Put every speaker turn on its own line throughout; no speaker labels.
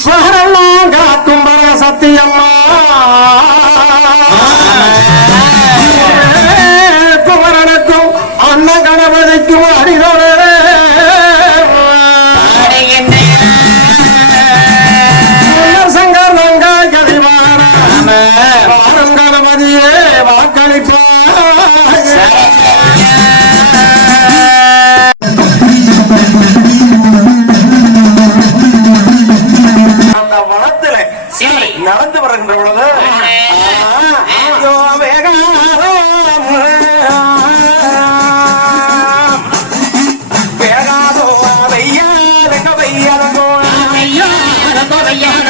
Syahrul Langga Kumbara mañana.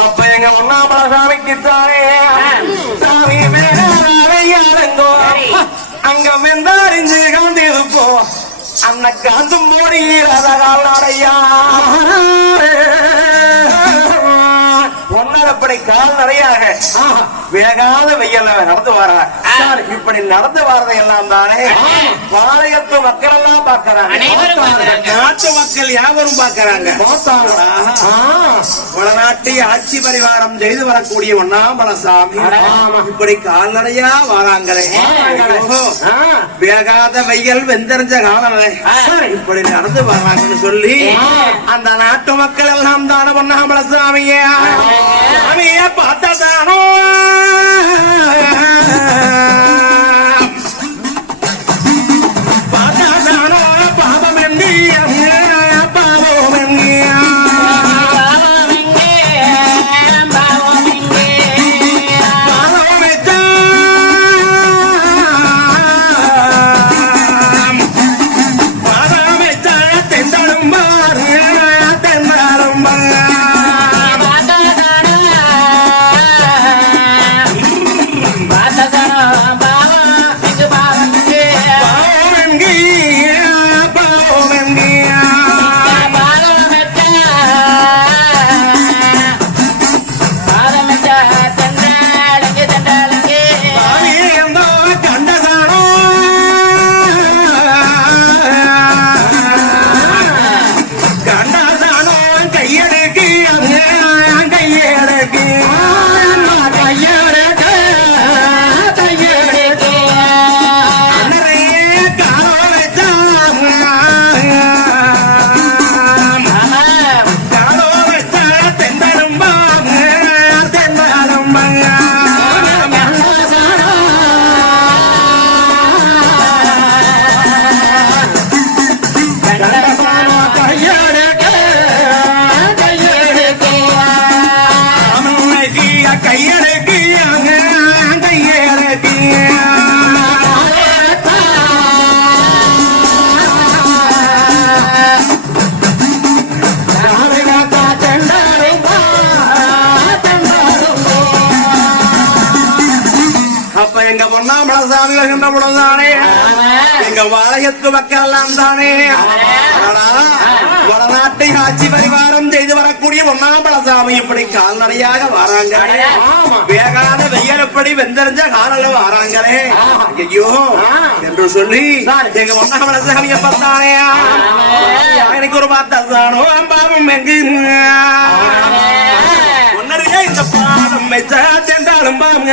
அப்ப எங்க ஒன்னாமல சாமிக்கு அங்கம் வெந்தாரிஞ்சு கலந்தது போ. அன்ன காந்து மோடி ரதகாலையா ஒன்னரப்படை கால் நிறையாக. வேகாத வெயில்ல நடந்து வர்றார் இப்படி நடந்து வர்றதை எல்லாம் தானே? பாளையத்து மக்கள் எல்லாம் பாக்குறாங்க. நாட்டு மக்கள் யாவரும் பாக்குறாங்க வடநாட்டை ஆட்சி பரிவாரம் செய்து வரக்கூடிய ஒன்னாமல சாமி
ஆமா.
இப்படி கால்நடையா வராங்களே.
வராங்களே.
வேகாத வெயில் வெந்தறிஞ்ச
சரி.
இப்படி நடந்து வர்றாங்கன்னு சொல்லி அந்த நாட்டு மக்கள் சாமி வருகின்ற பொழுதுதானே? எங்க வாழையத்து மக்கள் எல்லாம் தானே வடநாட்டை ஆட்சி பரிவாரம் செய்து வரக்கூடிய ஒன்னாம்பளசாமி இப்படி கால்நடையாக வராங்க வேகாத வெயில் எப்படி வெந்தறிஞ்ச காலில் வராங்களே. ஐயோ என்று சொல்லி எங்க ஒன்னாம்பளசாமியை பார்த்தானே? எனக்கு ஒரு பார்த்தானோ பாவம் எங்கு? பாதம் வச்சா தெண்டாலும் பாங்க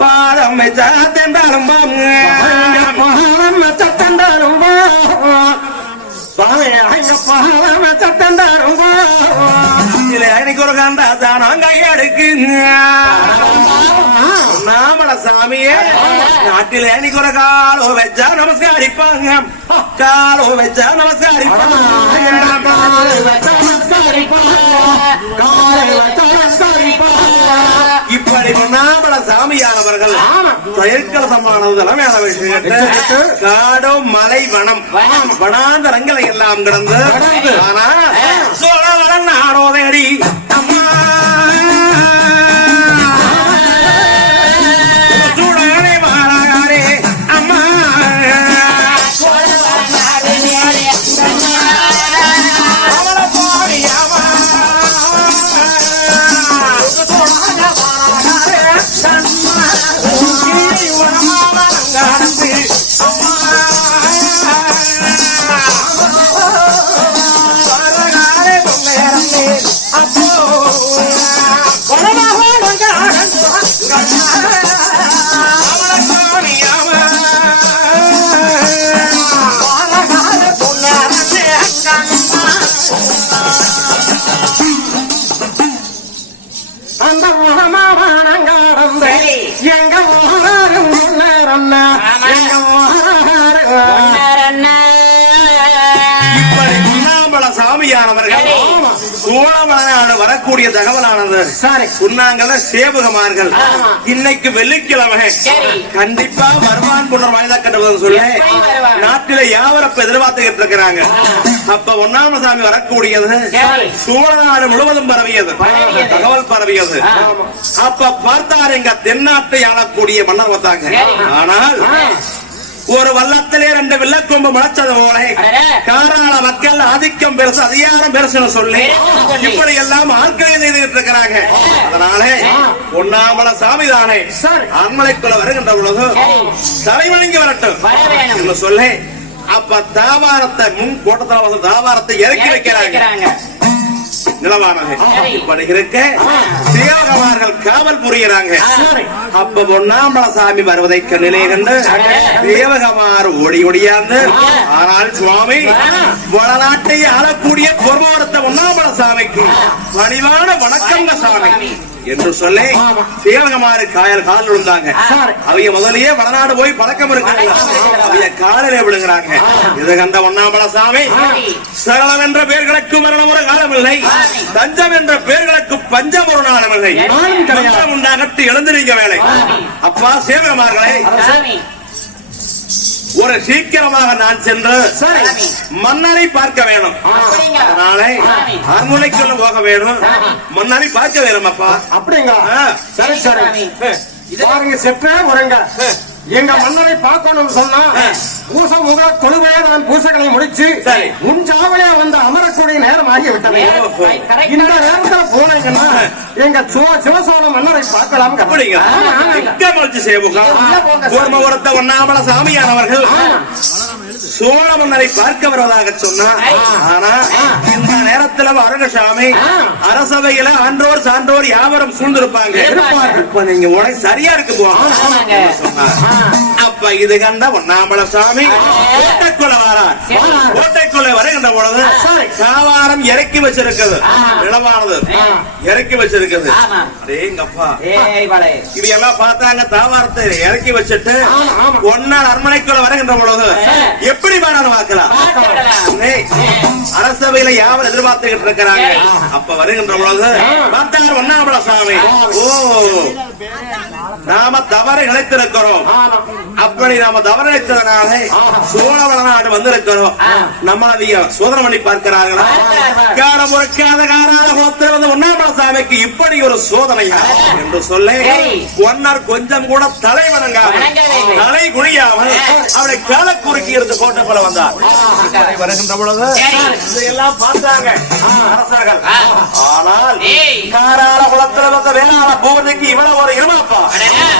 பாதம் வச்சா தெண்டாலும் பாங்க பாதம் வச்சா தெண்டாலும் எனக்கு ஒரு கண்டா தானம் கையெடுக்கு நாமள சாமியே நாட்டில் எனக்கு ஒரு காலோ வச்சா நமஸ்காரிப்பாங்க. காலோ வச்சா நமஸ்காரிப்பாங்க. இப்படி நாமள சாமியானவர்கள். செயற்கலசமானதெல்லாம் வேலை வச்சுக்கிட்டு. காடும் மலை வனம். வனாந்தரங்களை எல்லாம் கிடந்து ஆனா சோழவளன் நாடோதேடி. அம்மா சூடனே சோழமலையாடு வரக்கூடிய தகவலானது
சரி
சொன்னாங்கல்ல சேவகமார்கள். இன்னைக்கு வெள்ளிக்கிழமை. கண்டிப்பா வருவான் புனர் வாய்தா கட்டுவதுன்னு சொல்லி? நாட்டில யாவரப்ப எதிர்பார்த்துக்கிட்டு இருக்கிறாங்க அப்ப ஒன்னாம சாமி வரக்கூடியது. சோழநாடு முழுவதும் பரவியது. தகவல் பரவியது. அப்ப பார்த்தார் எங்க தென்னாட்டை ஆளக்கூடிய மன்னர் வந்தாங்க. ஆனால் ஒரு வல்லத்திலே ரெண்டு வில்லக்கொம்பு முளைச்சது போல. காராள மக்கள் ஆதிக்கம் பெருசு அதிகாரம் பெருசுன்னு சொல்லி. இப்படி எல்லாம் ஆட்களை செய்துகிட்டு இருக்கிறாங்க அதனால ஒன்னாமல சாமி தானே. ஆண்மலைக்குள்ள வருகின்ற பொழுது. தலைவணங்கி வரட்டும் சொல்லி அப்ப தாவாரத்தை முன் கோட்டத்தில் வந்து தாவாரத்தை இறக்கி வைக்கிறாங்க நிலவானது. இப்படி இருக்க சேவகமார்கள் காவல் புரிகிறாங்க
சரி.
அப்ப பொன்னாம்பல சாமி வருவதை கண்டு தேவகமார் ஓடி ஓடியாந்து ஆனால் சுவாமி வடநாட்டை ஆளக்கூடிய பொறுமாவட்ட ஒன்னாம்பல சாமிக்கு பணிவான வணக்கங்க சாமி. என்று சொல்லி சேவகமாறு காயல் காலில் விழுந்தாங்க. அவங்க முதல்லயே வடநாடு போய் பழக்கம் இருக்காங்க அவங்க காலிலே விழுகிறாங்க. இதை கண்ட ஒன்னாம்பல சாமி
சரி.
சரளம் என்ற பெயர்களுக்கு மரணம் ஒரு காலமில்லை. தஞ்சம் என்ற பெயர்களுக்கு பஞ்சம் ஒரு
நாளும்.
மந்திரம் உண்டாகட்டு எழுந்திருக்க வேலை. அப்பா சேவகமார்களே. ஒரு சீக்கிரமாக நான் சென்று மன்னரை பார்க்க வேணும்
சாமி.
அரண்மனைக்குள்ள போக வேணும். மன்னரை பார்க்க வேணும் அப்பா
அப்படிங்களா?
ஆ.
சரி சரி. பாருங்க செட்டே வருங்க எங்க மன்னரை பார்க்கணும்னு சொன்னா பூச முக தொழுவைய நான் பூசைகளை முடிச்சு
சரி.
முன்சாவலே வந்து அமரக்கூடிய நேரம் ஆகிவிட்டது. இந்த நேரத்துல போனீங்கன்னா எங்க சிவ- சிவசோழ மன்னரை பார்க்கலாம்.
அப்படிங்க கூர்ம உரத்த ஒன்னாமல சாமியானவர்கள். சோழ மன்னரை பார்க்க வருவதாக சொன்னார்.
ஐ.
ஆனா இந்த நேரத்துல அரங்கசாமி அரசவையில ஆன்றோர் சான்றோர் யாவரும் சூழ்ந்திருப்பாங்க. இப்ப நீங்க உடனே சரியா இருக்கு போ.
ஆமாங்க.
அப்ப இது கண்ட ஒன்னாமல சாமி கோட்டைக்குள்ள வாரார்
சரி.
கோட்டைக்குள்ள வருகின்ற பொழுது காவாரம் இறக்கி வச்சிருக்குது. நிலமானது. இறக்கி வச்சிருக்குது.
ஆமா.
அடேங்கப்பா
வளை
இவையெல்லாம் பார்த்தாங்க தாவாரத்தை இறக்கி வச்சுட்டு. ஒன்னாள் அரண்மனைக்குள்ள வருகின்ற பொழுது எப்படி வேணாலும் பார்க்கலாம். அரசவையில யாவர் எதிர்பார்த்துக்கிட்டு இருக்கிறாங்க. அப்ப வருகின்ற பொழுது பார்த்தார் ஒன்னாமல சாமி. ஓ. நாம தவறு இழைத்திருக்கிறோம்
ஆமா
அப்படி நாம தவறு இழைத்ததனால சோழ வளநாடு வந்திருக்கிறோம் நம்ம அதிக சோதனை பண்ணி பார்க்கிறார்களா. காரம் பொறுக்காத காரால குளத்தில் வந்து சாமிக்கு இப்படி ஒரு சோதனையா என்று சொல்ல. ஒன்னர் கொஞ்சம் கூட தலை வணங்காமல். தலை குனியாமல் அவளை கால குறுக்கி இருந்து கோட்டை போல வந்தார் வருகின்ற பொழுது. இதையெல்லாம் பார்த்தாங்க அரசர்கள். ஆனால். காரால குளத்தில் வந்த வேளாள பூவதிக்கு இவ்வளவு ஒரு இருமாப்பா.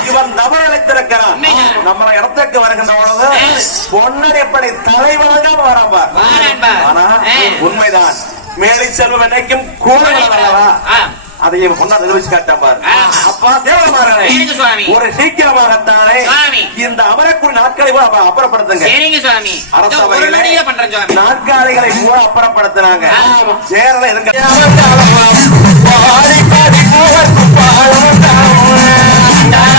இவன் தவறு அழைத்திருக்கிறான். நம்ம இடத்துக்கு வருகின்ற பொழுது
ஆ.
பொன்னர் எப்படி தலை வணங்காம வராம்பா
வாரான்பா.
ஆனா. உண்மைதான் மேலை செல்வம் என்னைக்கும் கூட
ஆ.
அதையும் பொண்ணா நிரூபிச்சு காட்டான் பாரு
ஆ.
அப்பா தேவமாறனே ஒரு சீக்கிரமாகத்தானே. இந்த அமரக்கூடிய நாட்களை கூட அப்ப அப்புறப்படுத்துங்க பூரா அப்புறப்படுத்தினாங்க
ஆமா.
சேரல இருங்க சாமி